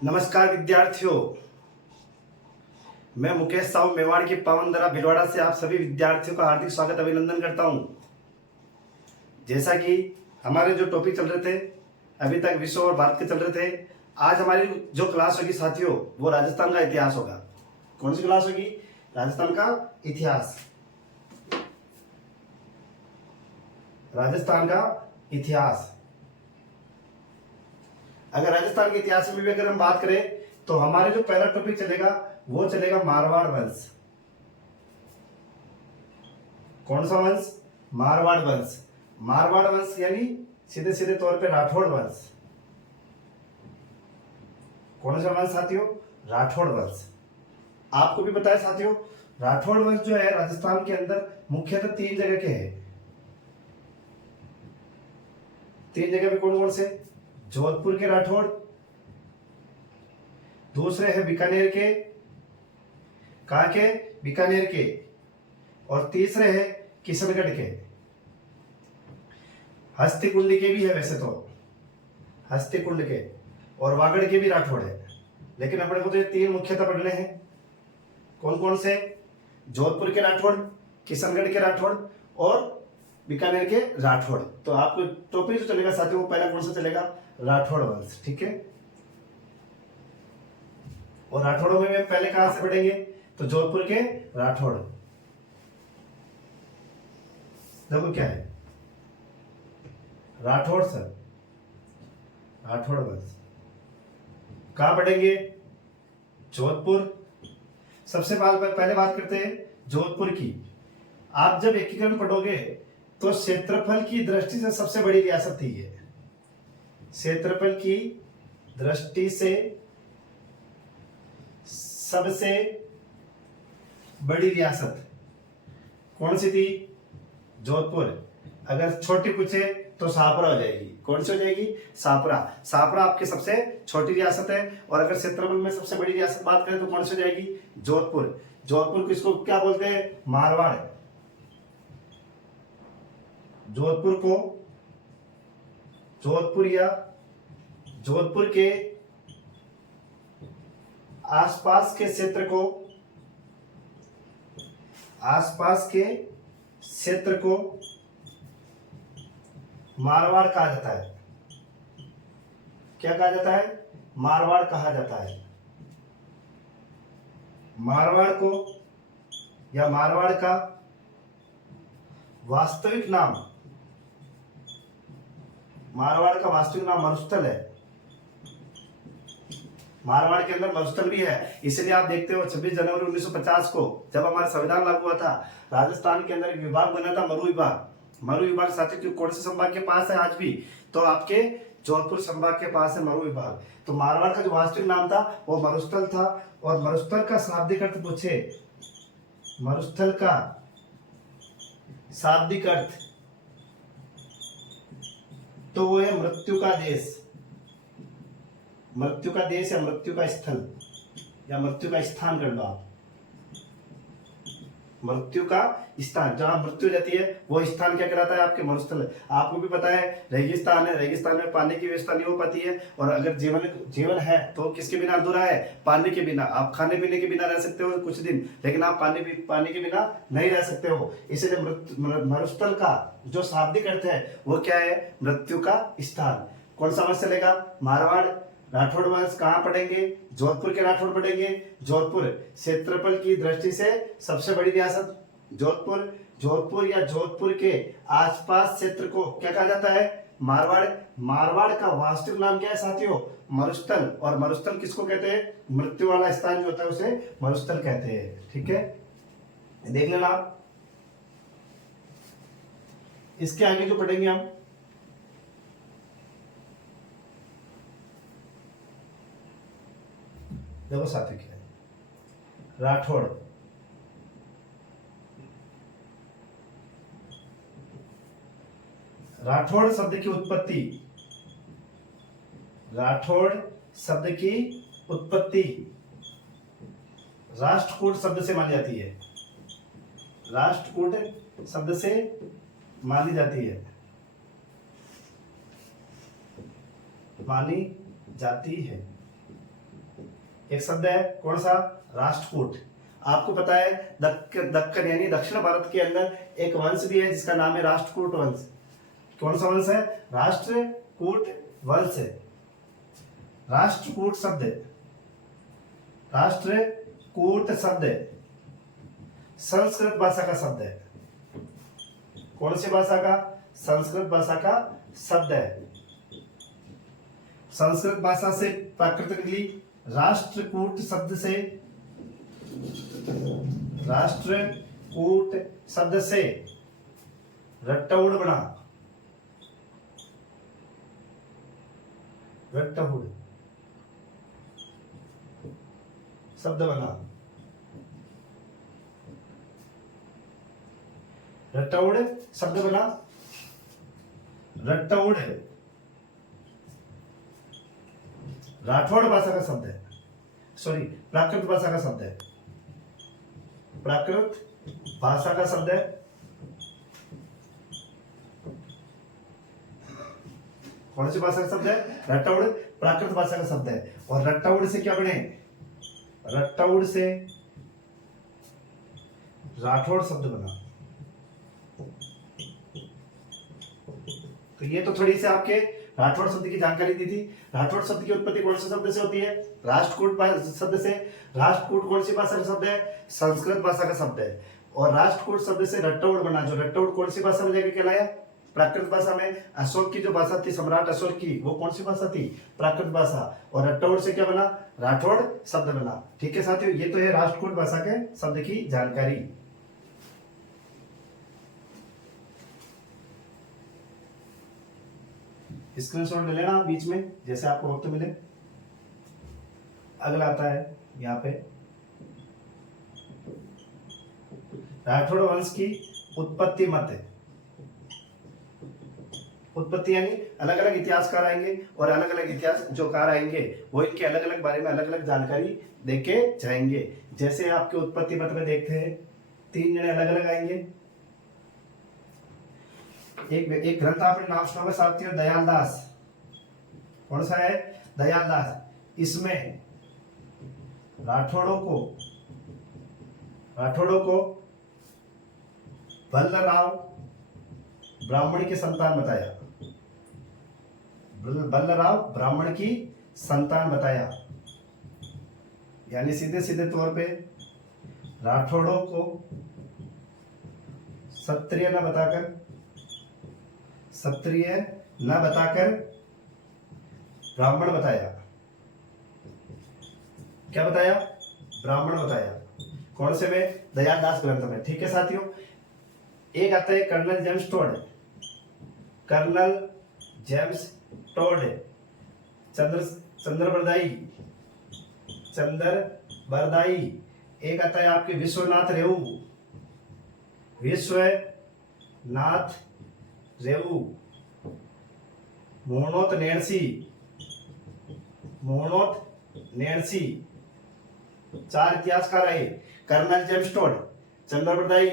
नमस्कार विद्यार्थियों, मैं मुकेश साहू मेवाड़ की पावनदरा भिलवाड़ा से आप सभी विद्यार्थियों का हार्दिक स्वागत अभिनंदन करता हूं। जैसा कि हमारे जो टॉपिक चल रहे थे अभी तक विश्व और भारत के चल रहे थे, आज हमारी जो क्लास होगी साथियों वो राजस्थान का इतिहास होगा। कौन सी क्लास होगी? राजस्थान का इतिहास। राजस्थान का इतिहास। अगर राजस्थान के इतिहास में भी अगर हम बात करें तो हमारे जो पहला टॉपिक चलेगा वो चलेगा मारवाड़ वंश। कौन सा वंश? मारवाड़ वंश। मारवाड़ वंश यानी सीधे सीधे तौर पे राठौड़ वंश। कौन सा वंश साथियों? राठौड़ वंश। आपको भी पता है साथियों, राठौड़ वंश जो है राजस्थान के अंदर मुख्यतः 3 जगह के हैं। 3 जगह पे कौन कौन से? जोधपुर के राठौड़, दूसरे है बीकानेर के, कहां के? बीकानेर के, और तीसरे है किशनगढ़ के। हस्तिकुंड के भी है वैसे तो, हस्तिकुंड के और वागड़ के भी राठौड़ है, लेकिन अपने को तो ये 3 मुख्यतः पढ़ने हैं। कौन कौन से? जोधपुर के राठौड़, किशनगढ़ के राठौड़ और बीकानेर के राठौड़। तो आपको टॉपिक जो चलेगा साथियों वो पहला कौन सा चलेगा? राठौड़ वंश। ठीक है। और राठौड़ों में पहले कहां से पढ़ेंगे? तो जोधपुर के राठौड़। देखो क्या है, राठौड़ सर, राठौड़ वंश कहां पढ़ेंगे? जोधपुर। सबसे पहले बात करते हैं जोधपुर की। आप जब एकीकरण पढ़ोगे तो क्षेत्रफल की दृष्टि से सबसे बड़ी रियासत थी ये। क्षेत्रफल की दृष्टि से सबसे बड़ी रियासत कौन सी थी? जोधपुर। अगर छोटी पूछे तो शाहपुरा हो जाएगी। कौन सी हो जाएगी? शाहपुरा। शाहपुरा आपकी सबसे छोटी रियासत है। और अगर क्षेत्रफल में सबसे बड़ी रियासत बात करें तो कौन सी हो जाएगी? जोधपुर। जोधपुर को इसको क्या बोलते हैं? मारवाड़। जोधपुर को, जोधपुर या जोधपुर के आसपास के क्षेत्र को, आसपास के क्षेत्र को मारवाड़ कहा जाता है। क्या कहा जाता है? मारवाड़ कहा जाता है। मारवाड़ को या मारवाड़ का वास्तविक नाम, मारवाड़ का वास्तविक नाम मरुस्थल है। मारवाड़ के अंदर मरुस्थल भी है। इसलिए आप देखते हो 26 जनवरी 1950 को जब हमारा संविधान लागू हुआ था, राजस्थान के अंदर एक विभाग बना था, मरु विभाग। मरु विभाग साथियों कौन से संभाग के पास है आज भी? तो आपके जोधपुर संभाग के पास है मरु विभाग। तो मारवाड़ का जो वास्तविक नाम था वो मरुस्थल था। और मरुस्थल का शाब्दिक अर्थ पूछे, मरुस्थल का शाब्दिक अर्थ तो वो है मृत्यु का देश। मृत्यु का देश या मृत्यु का स्थल या मृत्यु का स्थान कर लो आप। मृत्यु का स्थान, जहां मृत्यु रहती है वो स्थान क्या कहलाता है? आपके मरुस्थल। आपको भी पता है रेगिस्तान है, रेगिस्तान में पानी की व्यवस्था नहीं हो पाती है। और अगर जीवन है तो किसके बिना अधूरा है? पानी के बिना। आप खाने पीने के बिना रह सकते हो कुछ दिन, लेकिन आप पानी के बिना नहीं रह सकते हो। इसलिए मरुस्थल का जो शाब्दिक अर्थ है वो क्या है? मृत्यु का स्थान। कौन सा वंश चलेगा? मारवाड़। राठौड़ वंश कहाँ पढ़ेंगे? जोधपुर के राठौड़ पढ़ेंगे। जोधपुर क्षेत्रफल की दृष्टि से सबसे बड़ी रियासत जोधपुर। जोधपुर या जोधपुर के आसपास क्षेत्र को क्या कहा जाता है? मारवाड़। मारवाड़ का वास्तविक नाम क्या है साथियों? मरुस्थल। और मरुस्थल किसको कहते हैं? मृत्यु वाला स्थान जो होता है उसे मरुस्थल कहते हैं। ठीक है, देख लेना आप। इसके आगे जो पढ़ेंगे हम, देखो साथियों क्या है, राठौड़। राठौड़ शब्द की उत्पत्ति, राठौड़ शब्द की उत्पत्ति राष्ट्रकूट शब्द से मानी जाती है। राष्ट्रकूट शब्द से मानी जाती है, मानी जाती है। एक शब्द है कौन सा, राष्ट्रकूट। आपको पता है दक्कन यानी दक्षिण भारत के अंदर एक वंश भी है जिसका नाम है राष्ट्रकूट वंश। कौन सा वंश है, राष्ट्रकूट वंश है। राष्ट्रकूट शब्द, राष्ट्रकूट शब्द संस्कृत भाषा का शब्द है। कौन सी भाषा का, संस्कृत भाषा का शब्द है। संस्कृत भाषा से प्राकृत निकली, राष्ट्रकूट शब्द से, राष्ट्रकूट शब्द से रट्टौड़ बना, रट्टौड़ शब्द बना। रट्टौड़ शब्द बना, रट्टौड़ राठौड़ भाषा का शब्द है, सॉरी प्राकृत भाषा का शब्द है, प्राकृत भाषा का शब्द है। कौन सी भाषा का शब्द है, रट्टौड़ प्राकृत भाषा का शब्द है। और रट्टौड़ से क्या बने, रट्टौड़ से राठौड़ शब्द बना। तो ये तो थोड़ी सी आपके राठौड़ शब्द की जानकारी दी थी। राठौड़ शब्द की उत्पत्ति कौन से शब्द से होती है, राष्ट्रकूट शब्द से। राष्ट्रकूट कौन सी भाषा का शब्द है, संस्कृत भाषा का शब्द है। और राष्ट्रकूट शब्द से रट्टौड़ बना, जो रट्टौड़ कौन सी भाषा में जाके कहलाया, प्राकृत भाषा में। अशोक की जो भाषा थी, सम्राट अशोक की, वो कौन सी भाषा थी, प्राकृत भाषा। और रट्टौड़ से क्या बना, राठौड़ शब्द बना। ठीक है साथियों, ये तो है राष्ट्रकूट भाषा के शब्द की जानकारी। स्क्रीनशॉट ले लेना बीच में जैसे आपको वक्त मिले। अगला आता है यहाँ पे, राठौड़ वंश की उत्पत्ति मत। उत्पत्ति यानी अलग अलग इतिहासकार आएंगे और अलग अलग इतिहास जो कार आएंगे वो इनके अलग अलग बारे में अलग अलग जानकारी देके जाएंगे। जैसे आपके उत्पत्ति मत में देखते हैं, 3 जने अलग अलग आएंगे। एक ग्रंथ आपने नाम सुना होगा साथियों, दयाल दास। कौन सा है, दयाल दास। इसमें राठौड़ों को बल्लराव ब्राह्मण की संतान बताया, बल्लराव ब्राह्मण की संतान बताया। यानी सीधे सीधे तौर पे राठौड़ों को क्षत्रिय न बताकर ब्राह्मण बताया। क्या बताया, ब्राह्मण बताया। कौन से में, दयाल दास ग्रंथ में। ठीक है साथियों, एक आता है colonel James Tod, colonel James Tod, Chandbardai. एक आता है आपके विश्वनाथ रेऊ, विश्वनाथ रेऊ, मोहनोत नैणसी। 4 इतिहासकार आए, colonel James Tod, Chand Bardai,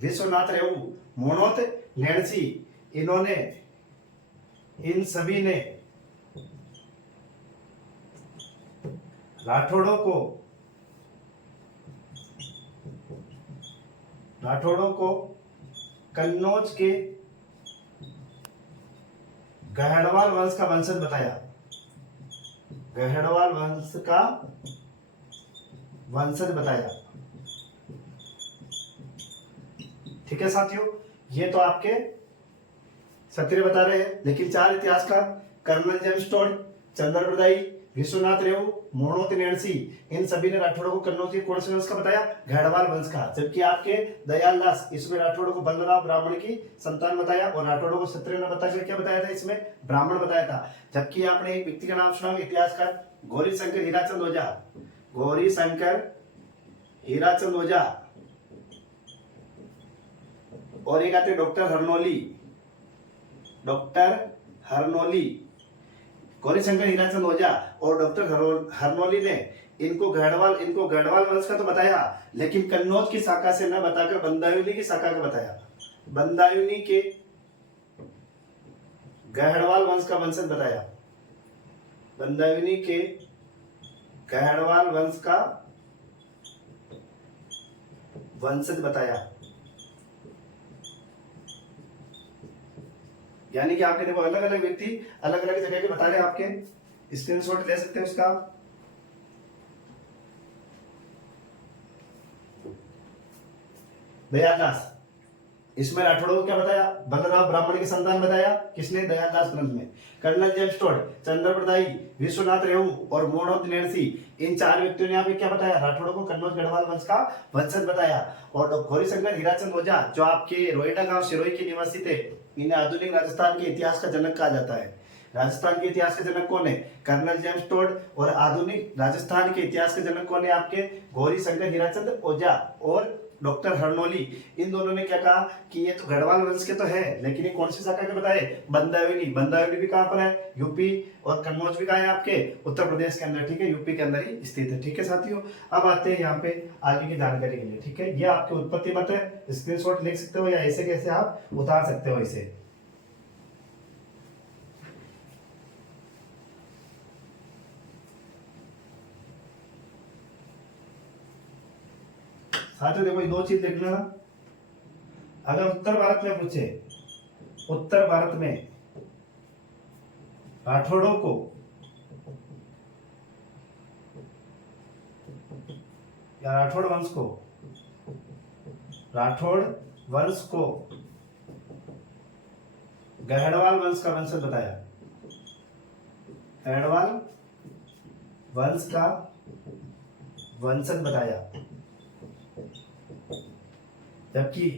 Vishwanath Reu, Mohnot Nainsi. इन सभी ने राठौड़ों को कन्नौज के गहड़वाल वंश का वंशज बताया, गहड़वाल वंश का वंशज बताया। ठीक है साथियों, ये तो आपके क्षत्रिय बता रहे हैं, लेकिन 4 इतिहासकार colonel James Tod, Chand Bardai, Vishwanath Reu, Mohnot Nainsi, इन सभी ने राठौड़ों को कन्नौज के कौन से वंश का बताया, गहड़वाल वंश का। जबकि आपके दयाल दास, इसमें राठौड़ों को बल्लराव ब्राह्मण की संतान बताया और राठौड़ों को क्षत्रिय न बताकर क्या बताया था, इसमें ब्राह्मण बताया था। जबकि आपने एक व्यक्ति का नाम सुना, इतिहासकार गौरीशंकर हीराचंद ओझा, गौरीशंकर हीराचंद ओझा। और एक आते डॉक्टर हरनौली। गौरीशंकर हीराचंद ओझा और डॉक्टर हरनौली ने इनको गढ़वाल वंश का तो बताया, लेकिन कन्नौज की शाखा से न बताकर बंदायूनी की शाखा का बताया। बंदायूनी के गढ़वाल वंश का वंशज बताया, बंदायूनी के गहड़वाल वंश का वंशज बताया। यानी कि आपके देखो अलग अलग व्यक्ति अलग अलग जगह के बता रहे हैं, आपके स्क्रीनशॉट ले सकते हैं उसका। दयालदास, इसमें राठौड़ों को क्या बताया? बलराव ब्राह्मण की संतान बताया, किसने? दयालदास ग्रंथ में। कर्नल जेम्स टोड, चंद्रप्रदाई, विश्वनाथ रेहू और मोहम्मद नैन्सी, इन 4 व्यक्तियों ने यहाँ पे क्या बताया? राठौड़ों को कन्नौज गढ़वाल वंश का वंशज बताया। और गौरीशंकर हीराचंद ओझा, जो आपके रोहिड़ा गांव सिरोही के निवासी थे, इन्हें आधुनिक राजस्थान के इतिहास का जनक कहा जाता है। राजस्थान के इतिहास के जनक कौन है? Colonel James Tod. और आधुनिक राजस्थान के इतिहास के जनक कौन है आपके? गौरीशंकर हीराचंद ओझा और डॉक्टर हरनोली। इन दोनों ने क्या कहा कि ये तो गढ़वाल वंश के तो है, लेकिन ये कौन सी शाखा के बताए? बंदावली। बंदावली भी कहां पर है? यूपी। और कन्नौज भी कहां है? आपके उत्तर प्रदेश के अंदर, ठीक है, यूपी के अंदर ही स्थित है। ठीक है साथियों, अब आते हैं यहाँ पे आगे की जानकारी के लिए। ठीक है, ये आपके उत्पत्ति मत है, स्क्रीनशॉट लिख सकते हो या ऐसे कैसे आप उतार सकते हो इसे। साथियों देखो, 2 चीज लिख लेना। अगर उत्तर भारत में पूछे, उत्तर भारत में राठौड़ों को या राठौड़ वंश को, राठौड़ वंश को गहड़वाल वंश का वंशज बताया। गहड़वाल वंश का वंशज बताया। जबकि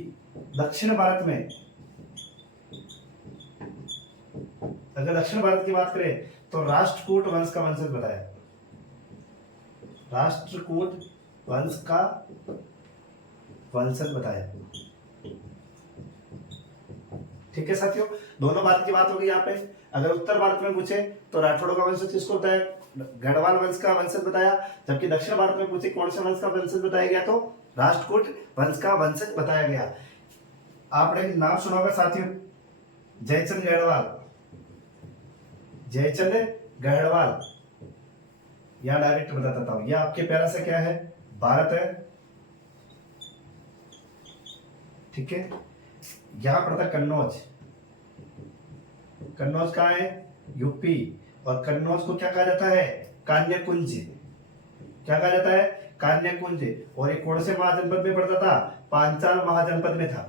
दक्षिण भारत में, अगर दक्षिण भारत की बात करें तो राष्ट्रकूट वंश का वंशज बताया। राष्ट्रकूट वंश का वंशज बताया। ठीक है साथियों, दोनों बात की बात होगी यहाँ पे। अगर उत्तर भारत में पूछे तो राठौड़ों का वंशज किसको बताया? गढ़वाल वंश का वंशज बताया। जबकि दक्षिण भारत में पूछे कौन से वंश का वंशज बताया गया, तो राष्ट्रकूट वंश का वंशज बताया गया। आपने नाम सुना होगा साथियों, जयचंद गढ़वाल। जयचंद गढ़वाल, या डायरेक्ट बता देता हूं, यह आपके प्यारा से क्या है? भारत है। ठीक है, यहां पर था कन्नौज। कन्नौज कहाँ है? यूपी। और कन्नौज को क्या कहा जाता है? कान्यकुंज। क्या कहा जाता है? कान्यकुंज। और ये कौन से महाजनपद में पड़ता था? पांचाल महाजनपद में था।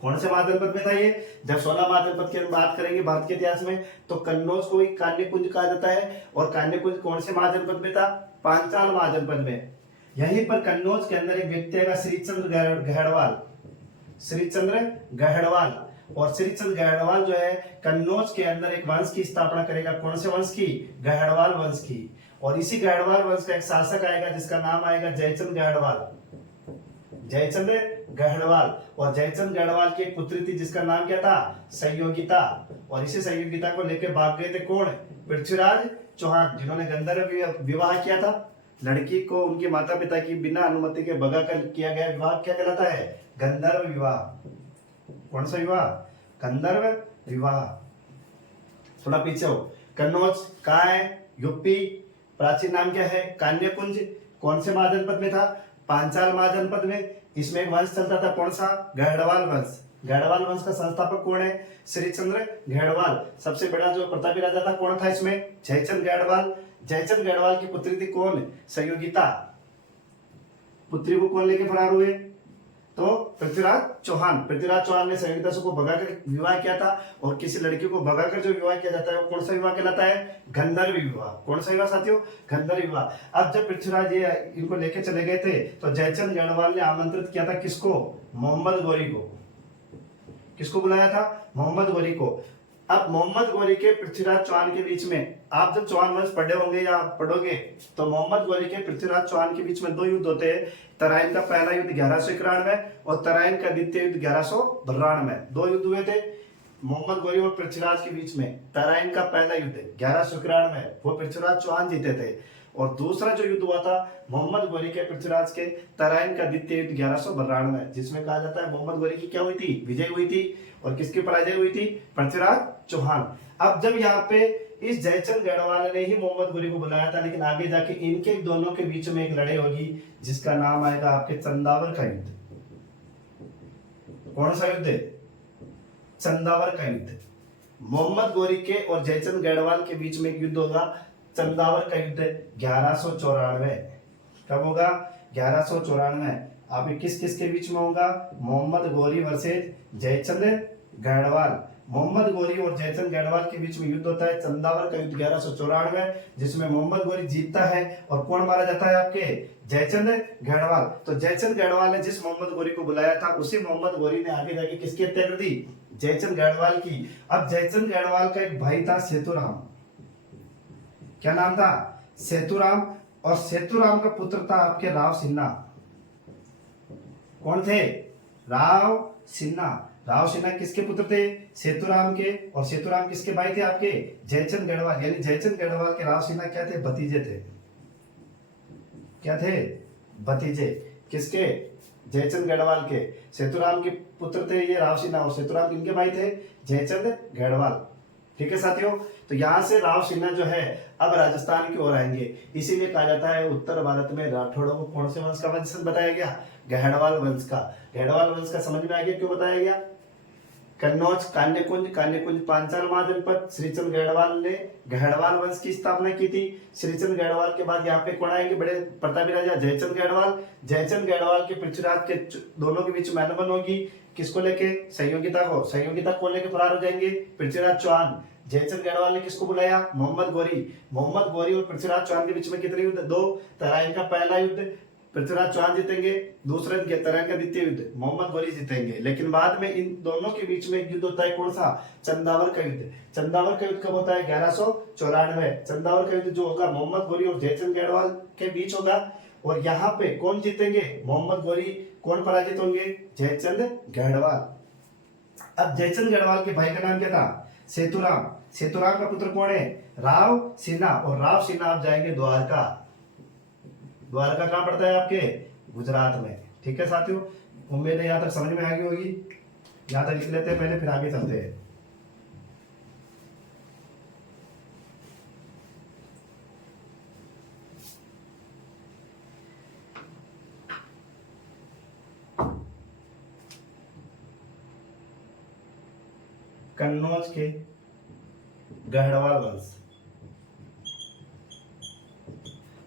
कौन से महाजनपद में था ये? जब 16 महाजनपद की हम बात करेंगे भारत के इतिहास में, तो कन्नौज को एक कान्यकुंज कहा जाता है। और कान्यकुंज कौन से महाजनपद में था? पांचाल महाजनपद में। यहीं पर कन्नौज के अंदर एक व्यक्ति है श्रीचंद्र गहड़वाल। श्रीचंद्र गहड़वाल। और श्रीचंद्र गहड़वाल जो है कन्नौज के अंदर एक वंश की स्थापना करेगा। कौन से वंश की? गहड़वाल वंश की। और इसी गहड़वाल वंश का एक शासक आएगा जिसका नाम आएगा जयचंद गहड़वाल। जयचंद गहड़वाल। और जयचंद गहड़वाल की एक पुत्री थी जिसका नाम क्या था? संयोगिता। और इसी संयोगिता को लेकर भाग गए थे कौन? पृथ्वीराज चौहान, जिन्होंने गंधर्व विवाह किया था। लड़की को उनके माता पिता की बिना अनुमति के भगा कर किया गया विवाह क्या कहलाता है? गंधर्व विवाह। कौन सा विवाह? गंधर्व विवाह। थोड़ा पीछे हो, कन्नौज कहाँ है? यूपी। प्राचीन नाम क्या है? कान्यकुंज। कौन से महाजनपद में था? पांचाल महाजनपद में। इसमें एक वंश चलता था, कौन सा? गहड़वाल वंश। गहड़वाल वंश का संस्थापक कौन है? श्रीचंद्र गहड़वाल। सबसे बड़ा जो प्रतापी राजा था कौन था इसमें? जयचंद गहड़वाल। जयचंद गहड़वाल की पुत्री थी कौन? संयोगिता। पुत्री को कौन लेके फरार हुए? तो पृथ्वीराज चौहान। पृथ्वीराज चौहान ने संयोगिता को भगाकर विवाह किया था। और किसी लड़की को भगाकर जो विवाह किया जाता है वो कौन सा विवाह कहलाता है? गंधर्व विवाह। कौन सा विवाह साथियों? गंधर्व विवाह। अब जब पृथ्वीराज ये इनको लेके चले गए थे तो जयचंद गढ़वाल ने आमंत्रित किया था किसको? मोहम्मद गौरी को। किसको बुलाया था? मोहम्मद गौरी को। अब मोहम्मद गौरी के पृथ्वीराज चौहान के बीच में, आप जब चौहान वंश पढ़े होंगे या पढ़ोगे तो मोहम्मद गौरी के पृथ्वीराज चौहान के बीच में 2 युद्ध होते हैं। तराइन का पहला युद्ध 1191 और तराइन का द्वितीय युद्ध 1192। 2 युद्ध हुए थे मोहम्मद गौरी और पृथ्वीराज के बीच में। तराइन का पहला युद्ध 1191, वो पृथ्वीराज चौहान जीते थे। और दूसरा जो युद्ध हुआ था मोहम्मद गौरी के पृथ्वीराज के, तराइन का द्वितीय युद्ध 1192, जिसमें कहा जाता है मोहम्मद गौरी की क्या हुई थी? विजय हुई थी। और किसकी पराजय हुई थी? पृथ्वीराज चौहान। अब जब यहाँ पे इस जयचंद गढ़वाल ने ही मोहम्मद गोरी को बुलाया था, लेकिन आगे जाके इनके दोनों के बीच में एक लड़ाई होगी जिसका नाम आएगा आपके चंदावर का युद्ध। कौन सा युद्ध? चंदावर का युद्ध। मोहम्मद गोरी के और जयचंद गढ़वाल के बीच में एक युद्ध होगा, चंदावर का युद्ध 1194। कब होगा? 1194। अभी किस किस के बीच में होगा? मोहम्मद गोरी वर्सेस जयचंद गढ़वाल। मोहम्मद गोरी और जयचंद गढ़वाल के बीच में युद्ध होता है, चंदावर का युद्ध 1194, जिसमें मोहम्मद गोरी जीतता है और कौन मारा जाता है? आपके जयचंद गढ़वाल। तो जयचंद गढ़वाल ने जिस मोहम्मद गोरी को बुलाया था, उसी मोहम्मद गोरी ने आगे जाके किसकी हत्या कर दी? जयचंद गढ़वाल की। अब जयचंद गढ़वाल का एक भाई था सेतुराम। क्या नाम था? सेतुराम। और सेतुराम का पुत्र था आपके राव सिन्हा। कौन थे? राव सिन्हा। राव सिन्हा किसके पुत्र थे? सेतुराम के। और सेतुराम किसके भाई थे? आपके जयचंद गढ़वाल। यानी जयचंद गढ़वाल के राव सिन्हा क्या थे? भतीजे थे। क्या थे? भतीजे। किसके? जयचंद गढ़वाल के। सेतुराम के पुत्र थे ये राव सिन्हा, और सेतुराम किनके भाई थे? जयचंद गढ़वाल। ठीक है साथियों, तो यहां से राव सिन्हा जो है अब राजस्थान की ओर आएंगे। इसीलिए कहा जाता है उत्तर भारत में राठौड़ों को कौन से वंश का वंशज बताया गया? गढ़वाल वंश का। गढ़वाल वंश का समझ में आ गया क्यों बताया गया? कन्नौज, कान्यकुंज पांचाल महाजनपद, श्रीचंद गढ़वाल ने गढ़वाल वंश की स्थापना की थी। श्रीचंद गढ़वाल के बाद यहाँ पे कौन आएंगे? बड़े प्रतापी राजा जयचंद गढ़वाल। जयचंद गढ़वाल के पृथ्वीराज के दोनों के बीच में अनबन होगी। किसको लेके? संयोगिता को। संयोगिता को लेके फरार हो जाएंगे पृथ्वीराज चौहान। जयचंद गढ़वाल ने किसको बुलाया? मोहम्मद गोरी। मोहम्मद गोरी और पृथ्वीराज चौहान के बीच में कितने युद्ध? 2। तराइन का पहला युद्ध पृथ्वीराज चौहान जीतेंगे, दूसरा तराइन का द्वितीय युद्ध मोहम्मद गोरी जीतेंगे। लेकिन बाद में इन दोनों के बीच में एक युद्ध होता है, कौन सा? चंदावर का युद्ध। चंदावर का युद्ध कब होता है? 1194। चंदावर का युद्ध जो होगा मोहम्मद गोरी और जयचंद गढ़वाल के बीच होगा। और यहाँ पे कौन जीतेंगे? मोहम्मद गोरी। कौन पराजित होंगे? जयचंद गढ़वाल। अब जयचंद गढ़वाल के भाई का नाम क्या था? सेतुराम। सेतुराम का पुत्र कौन है? राव सिन्हा। और राव सिन्हा आप जाएंगे द्वारका। द्वारका कहां पड़ता है? आपके गुजरात में। ठीक है साथियों, उम्मीद है यहां तक समझ में आ गई होगी। यहां तक लिख लेते हैं पहले, फिर आगे चलते हैं। कन्नौज के गढ़वाल वंश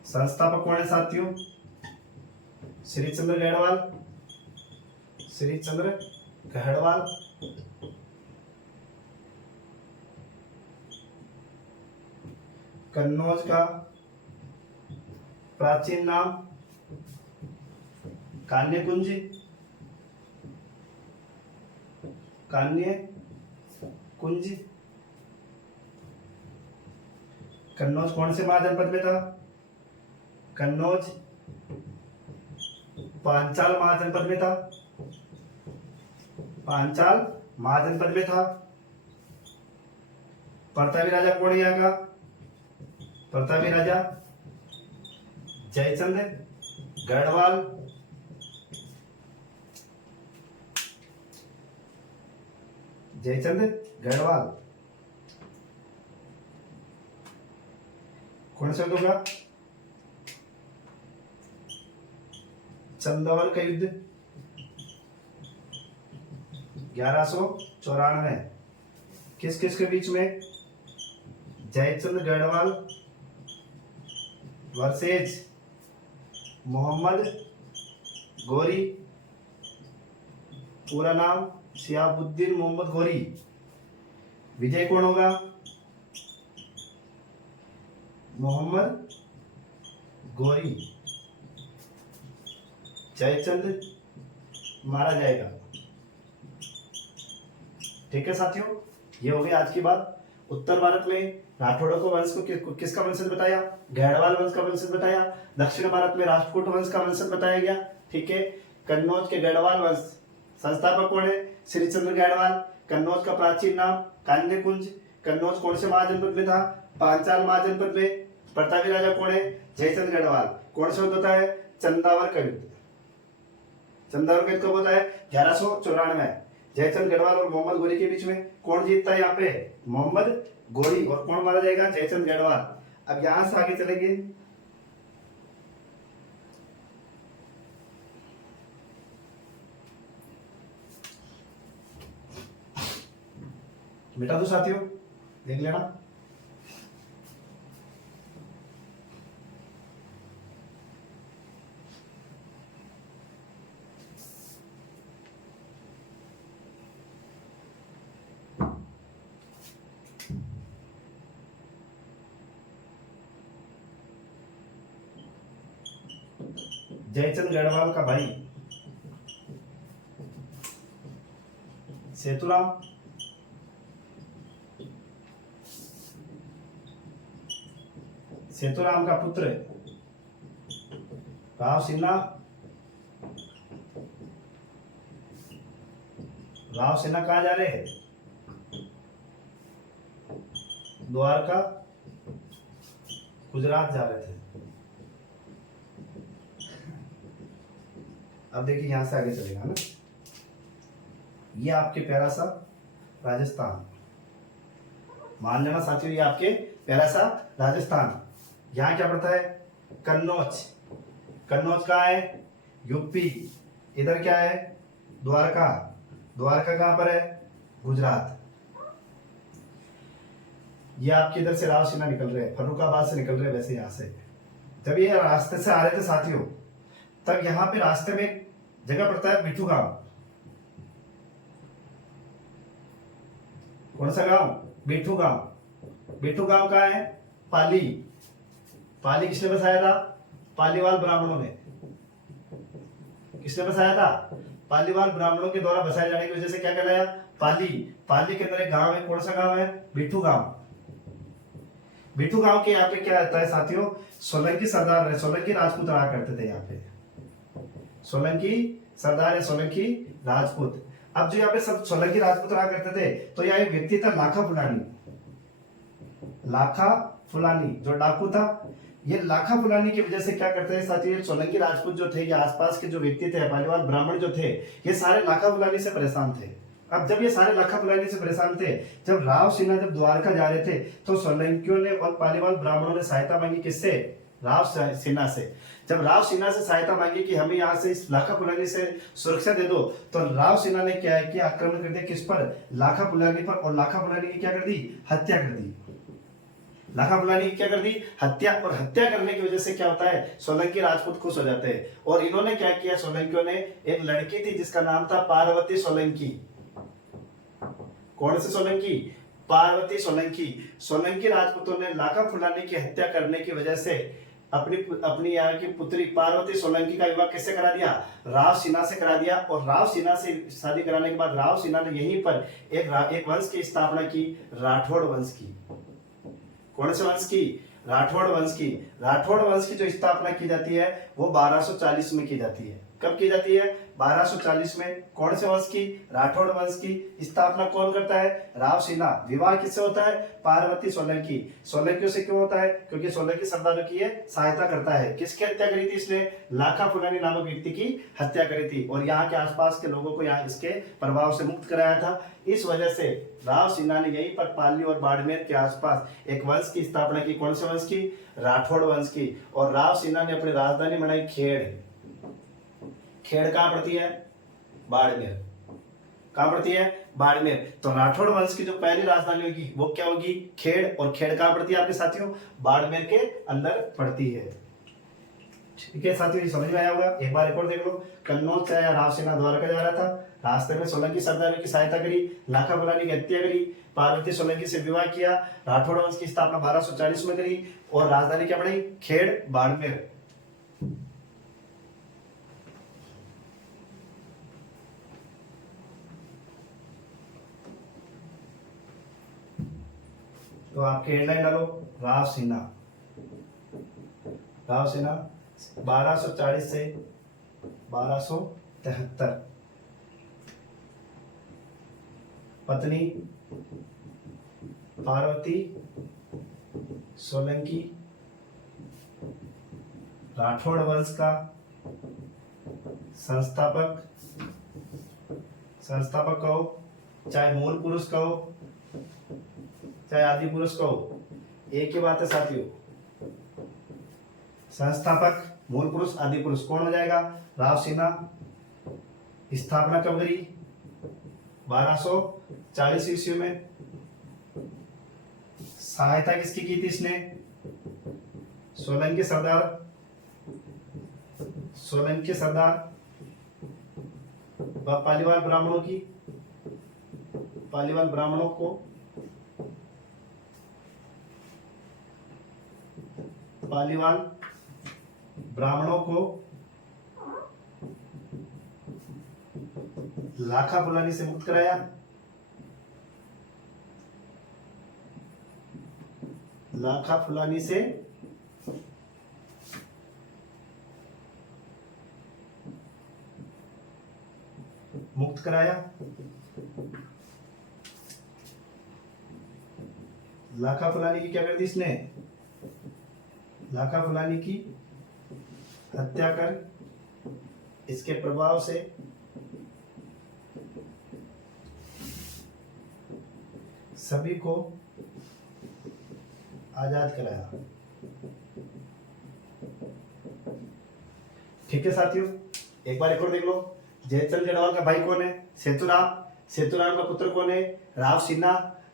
संस्थापक कौन है साथियों? श्रीचंद्र गढ़वाल। श्रीचंद्र गढ़वाल। कन्नौज का प्राचीन नाम कान्यकुंज। कान्यकुंज। कन्नौज कौन से महाजनपद में था? कन्नौज पांचाल महाजनपद में था। पांचाल महाजनपद में था। प्रतापी राजा कौन है यहाँ का? प्रतापी राजा जयचंद गढ़वाल। जयचंद गढ़वाल। कौन सा होगा? चंदावर का युद्ध 1194। किस किस के बीच में? जयचंद गढ़वाल वर्सेज मोहम्मद गोरी। पूरा नाम शिहाबुद्दीन मोहम्मद गोरी। विजय कौन होगा? मोहम्मद गोरी। जयचंद मारा जाएगा। ठीक है साथियों, ये हो गई आज की बात। उत्तर भारत में राठौड़ों को वंश को किसका वंशज बताया? गढ़वाल वंश का वंशज बताया। दक्षिण भारत में राष्ट्रकूट वंश का वंशज बताया गया। ठीक है, कन्नौज के गढ़वाल वंश संस्थापक कौन है? श्रीचंद्र गढ़वाल। कन्नौज का प्राचीन नाम कान्यकुंज। कन्नौज कौन से महाजनपद में था? पांचाल महाजनपद में। प्रतापी राजा कौन है? जयचंद गढ़वाल। कौन सा युद्ध होता है? चंदावर का युद्ध। चंदावर का युद्ध कब होता है? 1194। जयचंद गढ़वाल और मोहम्मद गोरी के बीच में कौन जीतता है यहाँ पे? मोहम्मद गोरी, और कौन मारा जाएगा? जयचंद गढ़वाल। अब यहां से आगे चलेंगे, बेटा तो साथियों देख लेना। जयचंद गढ़वाल का भाई सेतुराम, सेतुराम का पुत्र राव सिन्हा, राव सिन्हा कहाँ जा रहे हैं? द्वारका, गुजरात जा रहे थे। अब देखिए यहां से आगे चलेगा ना, ये आपके प्यारा सा राजस्थान, मान लेना साथियों ये आपके प्यारा सा राजस्थान। यहाँ क्या पड़ता है? कन्नौज, कन्नौज कहाँ है? यूपी। इधर क्या है? द्वारका, द्वारका कहाँ पर है? गुजरात। ये आपके इधर से राव सिन्हा निकल रहे हैं, फर्रुखाबाद से निकल रहे हैं वैसे यहाँ से। जब ये रास्ते से आ रहे थे साथियों, तब यहाँ पे रास्ते में जगह पड़ता है बिठू गांव। कौन सा गांव? बिठू गांव। बिठू गांव कहाँ है? पाली। पाली किसने बसाया था? पालीवाल ब्राह्मणों ने। किसने बसाया था? पालीवाल ब्राह्मणों के द्वारा बसाए जाने की वजह से क्या कहलाया? पाली। पाली के अंदर एक गांव है, कौन सा गांव है? बिठू गांव। बिठू गांव के यहाँ पे क्या रहता है साथियों? सोलंकी सरदार, सोलंकी राजपूत रहा करते थे यहाँ पे, सोलंकी सरदार या सोलंकी राजपूत। अब जो यहाँ पे सब सोलंकी राजपूत रहा करते थे, तो यहाँ एक व्यक्ति था लाखा फुलानी, लाखा फुलानी जो डाकू था। ये लाखा फुलानी की वजह से क्या करते हैं साथियों, सोलंकी राजपूत जो थे, ये आसपास के जो व्यक्ति थे, पालीवाल ब्राह्मण जो थे, ये सारे लाखा फुलानी से परेशान थे। अब जब ये सारे लाखा फुलानी से परेशान थे, जब राव सिन्हा जब द्वारका जा रहे थे, तो सोलंकियों ने और पालीवाल ब्राह्मणों ने सहायता मांगी। किससे? राव सिन्हा से। जब राव सिन्हा से सहायता मांगी कि हमें यहाँ से इस लाखा फुलानी से सुरक्षा दे दो, तो राव सिन्हा ने क्या है कि आक्रमण कर दिया। किस पर? लाखा फुलानी पर। और लाखा फुलानी की क्या कर दी? हत्या कर दी। लाखा फुलानी की क्या कर दी? हत्या। और हत्या करने की वजह से क्या होता है? सोलंकी राजपूत खुश हो जाते हैं। और इन्होंने क्या किया? सोलंकियों ने, एक लड़की थी जिसका नाम था पार्वती सोलंकी। कौन से सोलंकी? पार्वती सोलंकी। सोलंकी राजपूतों ने लाखा फुलानी की हत्या करने की वजह से अपनी यहाँ की पुत्री पार्वती सोलंकी का विवाह किससे करा दिया? राव सिन्हा से करा दिया। और राव सिन्हा से शादी कराने के बाद राव सिन्हा ने यहीं पर एक वंश की स्थापना की, राठौड़ वंश की। कौन से वंश की? राठौड़ वंश की। राठौड़ वंश की जो स्थापना की जाती है वो 1240 में की जाती है। कब की जाती है? 1240 में। कौन से वंश की? राठौड़ वंश की। स्थापना कौन करता है? राव सिन्हा। विवाह किससे होता है? पार्वती सोलंकी। सोलंकियों से क्यों होता है? क्योंकि सोलंकी सरदारों की ये सहायता करता है। किसकी हत्या करी थी इसने? लाखा फुलानी नामक व्यक्ति की हत्या करी थी, और यहाँ के आसपास के लोगों को यहाँ इसके प्रभाव से मुक्त कराया था। इस वजह से राव सिन्हा ने यहीं पर पाली और बाड़मेर के आसपास एक वंश की स्थापना की। कौन से वंश की? राठौड़ वंश की। और राव सिन्हा ने अपनी राजधानी बनाई खेड़। खेड़ कहाँ पड़ती है? बाड़मेर। कहाँ पड़ती है? बाड़मेर। तो राठौड़ वंश की जो पहली राजधानी होगी वो क्या होगी? खेड़। और खेड़ कहाँ पड़ती है आपके साथियों? बाड़मेर के अंदर पड़ती है। ठीक है साथियों, ये समझ में आया होगा। एक बार रिकॉर्ड देख लो। कन्नौज से आया राव सिन्हा, द्वारका जा रहा था, रास्ते में सोलंकी सरदारों की सहायता करी, लाखा फुलानी की हत्या करी, पार्वती सोलंकी से विवाह किया, राठौड़ वंश की स्थापना 1240 में करी, और राजधानी क्या बनाई? खेड़, बाड़मेर। तो आपके हेडलाइन डालो, राव सिन्हा। राव सिन्हा 1240 से 1273। पत्नी पार्वती सोलंकी, राठौड़ वंश का संस्थापक, संस्थापक कहो चाहे मूल पुरुष कहो चाहे आदि पुरुष कहो, एक ही बात है साथियों। संस्थापक, मूल पुरुष, आदि पुरुष कौन हो जाएगा? राव सिन्हा। स्थापना कब करी? 1240 ईस्वी में। सहायता किसकी की थी इसने? सोलंकी सरदार, सोलंकी सरदार व पालीवाल ब्राह्मणों की, पालीवाल ब्राह्मणों को, पालीवाल ब्राह्मणों को लाखा फुलानी से मुक्त कराया। लाखा फुलानी से मुक्त कराया। लाखा फुलानी की क्या कर दी इसने? लाखा फुलानी की हत्या कर इसके प्रभाव से सभी को आजाद कराया। ठीक है साथियों, एक बार एक और देख लो। जयचंद जड़वाल का भाई कौन है? सेतुराम। सेतुराम का पुत्र कौन है? राव सिन्हा।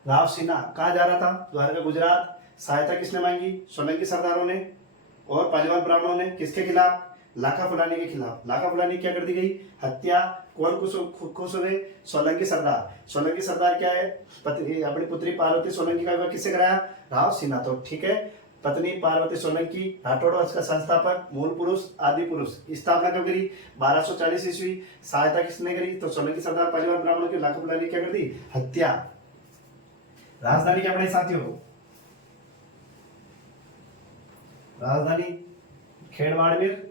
राव सिन्हा कहाँ जा रहा था? द्वारका, गुजरात। सहायता किसने मांगी? सोलंकी सरदारों ने और पालीवाल ब्राह्मणों ने। किसके खिलाफ? लाखा फुलानी के खिलाफ। लाखा फुलानी क्या कर दी गई? हत्या। कौन खुश हो गए? सोलंकी सरदार। सोलंकी सरदार क्या है? पत्नी, अपनी पुत्री पार्वती सोलंकी का विवाह किससे कराया? राव सिन्हा। तो ठीक है, पत्नी पार्वती सोलंकी, राठौड़ वंश का संस्थापक, मूल पुरुष, आदि पुरुष। स्थापना कब करी? 1240 ईस्वी। सहायता किसने करी? तो सोलंकी सरदार, पालीवाल ब्राह्मणों की। लाखा फुलानी क्या कर दी? हत्या। राजधानी क्या बनी साथियों? राजधानी खेड़ बाड़मेर।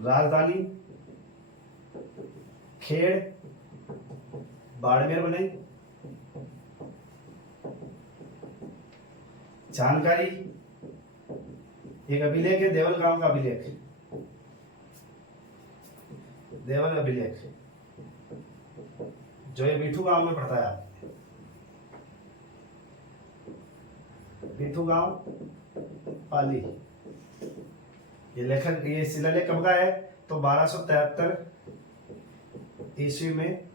राजधानी खेड़ बाड़मेर बने। जानकारी, एक अभिलेख है देवल गांव का अभिलेख, देवल अभिलेख, जो ये बिठू गांव में पड़ता है। बिठू गांव, पाली। ये लेखक, ये शिलालेख कब का है? तो 1273 ईस्वी में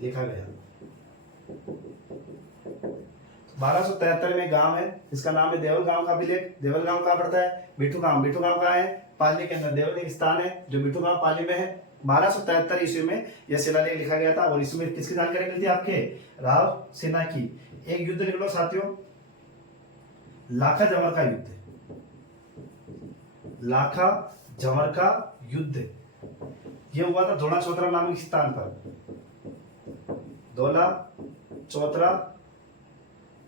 लिखा गया। 1273 में गांव है, इसका नाम है देवल गांव का अभिलेख। देवल गांव कहाँ पड़ता है? बिठू गांव। बिठू गांव कहाँ है? पाली के अंदर। देवल एक स्थान है जो बिठू गांव पाली में है। 1273 ईस्वी में यह शिलालेख लिखा गया था। और इसमें किसकी जानकारी मिलती है आपके? राव सिन्हा की। एक युद्ध लिख लो साथियों, लाखा जमर का युद्ध। लाखा जमर का युद्ध यह हुआ था धोला चौतरा नामक स्थान पर। धोला चौतरा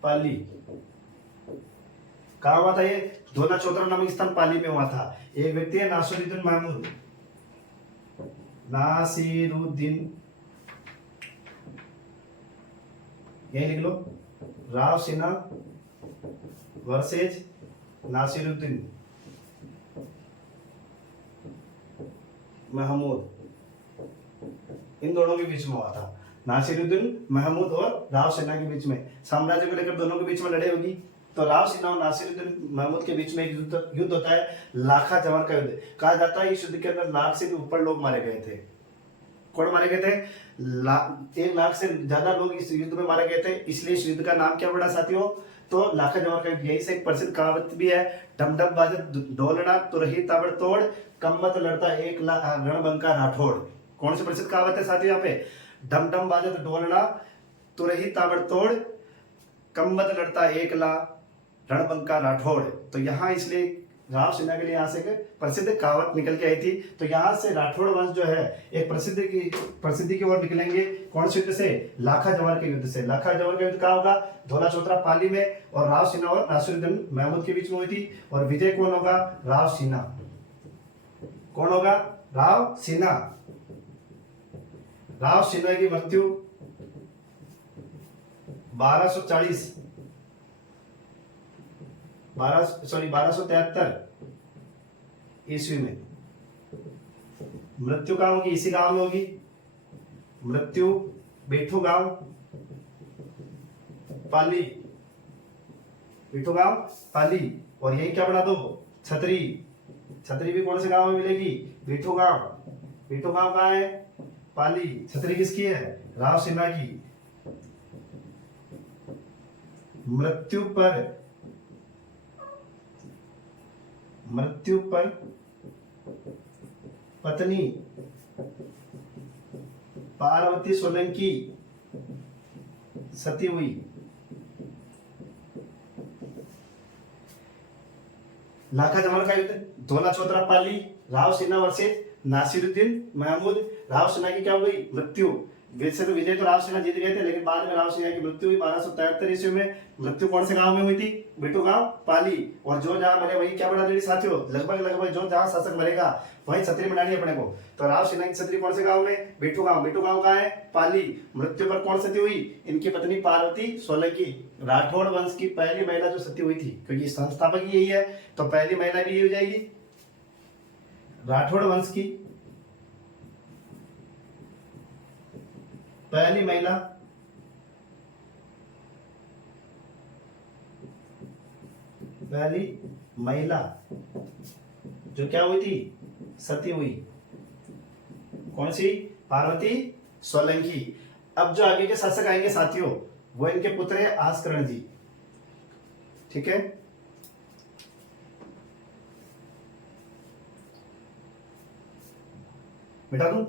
पाली कहा हुआ था? ये धोला चौतरा नामक स्थान पाली में हुआ था। एक व्यक्ति है नासिरुद्दीन महमूद। नासिरुद्दीन, यही लिख लो, राव सिन्हा वर्सेज नासिरुद्दीन महमूद, इन दोनों के बीच में हुआ था। नासिरुद्दीन महमूद और राव सिन्हा के बीच में, साम्राज्य को लेकर दोनों के बीच में लड़ाई होगी। तो राव सिन्हा और नासिरुद्दीन महमूद के बीच में एक युद्ध होता है, लाखा जमर का युद्ध कहा जाता है। इस युद्ध के अंदर लाख से भी ऊपर लोग मारे गए थे। कौन मारे गए थे? 1 लाख से ज्यादा लोग इस युद्ध में मारे गए थे। इसलिए इस युद्ध का नाम क्या पड़ा साथियों? तो लाखा जमर का युद्ध। यही से एक प्रसिद्ध कहावत भी है, डम डम बाजत ढोलना तुरही ताबड़तोड़, कम्मत लड़ता 1 लाख रणबंका राठौड़। कौन सी प्रसिद्ध कहावत है साथियों? यहाँ पे डम डम बाजत ढोलना तुरही ताबड़तोड़, कम्मत लड़ता 1 लाख रणबंका राठौड़। तो यहाँ इसलिए राव सिन्हा के लिए यहाँ से एक प्रसिद्ध कहावत निकल के आई थी। तो यहाँ से राठौड़ वंश जो है एक प्रसिद्धि की ओर निकलेंगे। कौन से युद्ध से? लाखा जमर के युद्ध से। लाखा जमर का युद्ध कहाँ होगा? धोला चौतरा पाली में। और राव सिन्हा और नासिरुद्दीन महमूद के बीच में हुई थी। और विजय कौन होगा? राव सिन्हा। कौन होगा? राव सिन्हा। राव सिन्हा की मृत्यु 1273 ईस्वी में। मृत्यु कहाँ होगी? इसी गांव में होगी। मृत्यु बेठू गांव पाली, बेठू गांव पाली। और यही क्या बना दो? छतरी। छतरी भी कौन से गांव में मिलेगी? बेठू गांव। बेठू गांव कहाँ है? पाली। छतरी किसकी है? राव सिन्हा की। मृत्यु पर पत्नी पार्वती सोलंकी सती हुई। लाखा जमाल का युद्ध, धोला चौधरा पाली, राव सिन्हा वर्सेस नासिरुद्दीन महमूद। राव सिन्हा की क्या हो गई? मृत्यु। वैसे तो विजय तो राव सिन्हा जीत गए थे, लेकिन बाद में राव सिन्हा की मृत्यु हुई 1273 ईस्वी में। मृत्यु कौन से गांव में हुई थी? बेटू गांव पाली। और जो जहां मरे वही क्या बना देगी साथियों? लगभग जो जहां शासक मरेगा वही छतरी बनानी है अपने को। तो राव सिन्हा की छतरी कौन से गांव में? बेटू गांव। बेटू गांव कहाँ है? पाली। मृत्यु पर कौन सती हुई? इनकी पत्नी पार्वती सोलंकी, राठौड़ वंश की पहली महिला जो सती हुई थी, क्योंकि संस्थापक ही यही है तो पहली महिला भी यही हो जाएगी। राठौड़ वंश की पहली महिला जो क्या हुई थी? सती हुई। कौन सी? पार्वती सोलंकी। अब जो आगे के शासक आएंगे साथियों वो इनके पुत्र है आस्करण जी। ठीक है, मिटा दूं?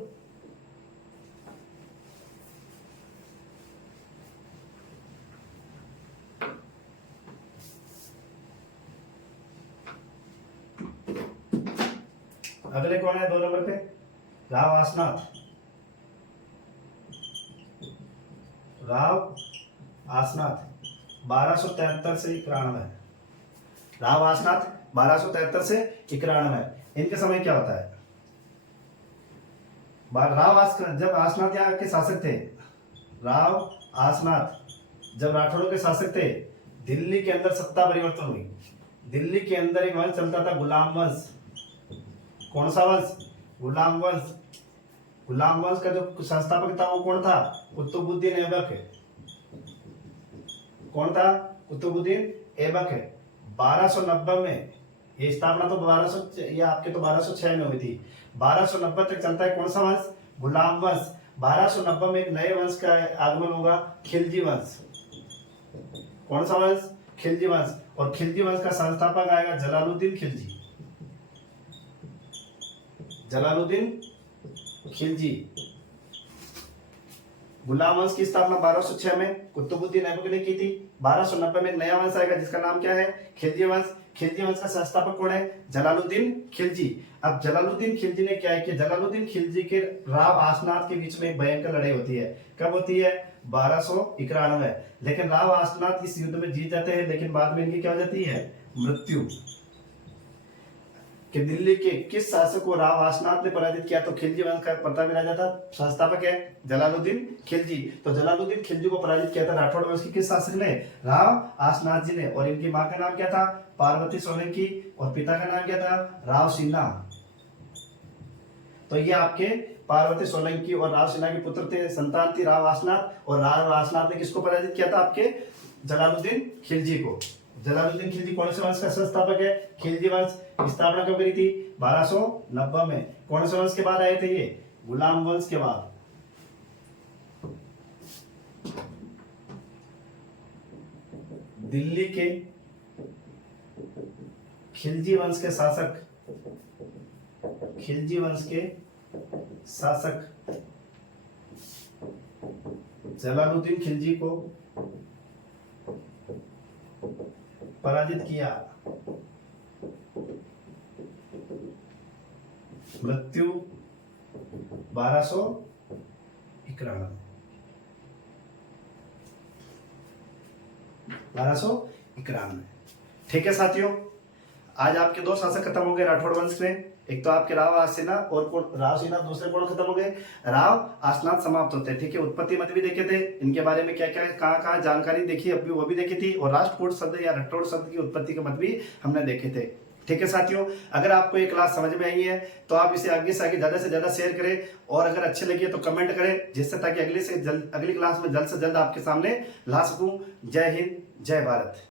अगले कौन है 2 नंबर पे? राव आसनाथ। राव आसनाथ 1273 से 91। राव आसनाथ 1273 से 91। इनके समय क्या होता है? राव आसनाथ जब आसनाथ यहाँ के शासक थे, राव आसनाथ जब राठौड़ों के शासक थे, दिल्ली के अंदर सत्ता परिवर्तन हुई। दिल्ली के अंदर एक वंश चलता था गुलाम वंश। कौन सा वंश? गुलाम वंश। गुलाम वंश का जो संस्थापक था वो कौन था? कुतुबुद्दीन ऐबक। कौन था? कुतुबुद्दीन ऐबक। 1290 में ये स्थापना तो 1200 ये आपके तो 1206 में हुई थी। 1290 तक चलता है कौन सा वंश? गुलाम वंश। 1290 में एक नए वंश का आगमन होगा, खिलजी वंश। कौन सा वंश? खिलजी वंश। और खिलजी वंश का संस्थापक आएगा जलालुद्दीन खिलजी। जलालुद्दीन खिलजी। गुलाम वंश की स्थापना 1206 में कुतुबुद्दीन ऐबक ने की थी। 1290 में एक नया वंश आएगा जिसका नाम क्या है? खिलजी वंश। खिलजी वंश का संस्थापक कौन है? जलालुद्दीन खिलजी। अब जलालुद्दीन खिलजी ने क्या है कि जलालुद्दीन खिलजी के राव आसनाथ के बीच में एक भयंकर लड़ाई होती है। कब होती है? 1291। लेकिन राव आसनाथ इस युद्ध में जीत जाते हैं, लेकिन बाद में इनकी क्या हो जाती है? मृत्यु। कि दिल्ली के किस शासक को राव आसनाथ ने पराजित किया? तो खिलजी वंश का पता मिला जाता, संस्थापक है जलालुद्दीन खिलजी। तो जलालुद्दीन खिलजी को पराजित किया था राठौड़ वंश के किस शासक ने? राव आसनाथ जी ने। और इनकी मां का नाम क्या था? पार्वती सोलंकी। और पिता का नाम क्या था? राव सिन्हा। तो ये आपके पार्वती सोलंकी और राव सिन्हा के पुत्र थे, संतान थी राव आसनाथ। और राव आसनाथ ने किसको पराजित किया था? आपके जलालुद्दीन खिलजी को। जलालुद्दीन खिलजी कौन से वंश का संस्थापक है? खिलजी वंश। स्थापना कब करी थी? 1290 में। कौन से वंश के बाद आए थे ये? गुलाम वंश के बाद। दिल्ली के खिलजी वंश के शासक, खिलजी वंश के शासक जलालुद्दीन खिलजी को पराजित किया। मृत्यु 1291। 1291। ठीक है साथियों, आज आपके 2 शासक खत्म हो गए राठौड़ वंश में। एक तो आपके राव आसना और राव सिन्हा, दूसरे कौन खत्म हो गए? राव आसनाथ समाप्त होते हैं। ठीक है, उत्पत्ति मत भी देखे थे, इनके बारे में क्या क्या कहाँ जानकारी देखी अभी वो भी देखी थी। और राष्ट्रकूट शब्द या राठौड़ शब्द की उत्पत्ति के मत भी हमने देखे थे। ठीक है साथियों, अगर आपको ये क्लास समझ में आई है तो आप इसे आगे से आगे ज़्यादा से ज़्यादा शेयर करें, और अगर अच्छी लगी है तो कमेंट करें, जिससे ताकि अगली क्लास में जल्द से जल्द आपके सामने ला सकूं। जय हिंद, जय भारत।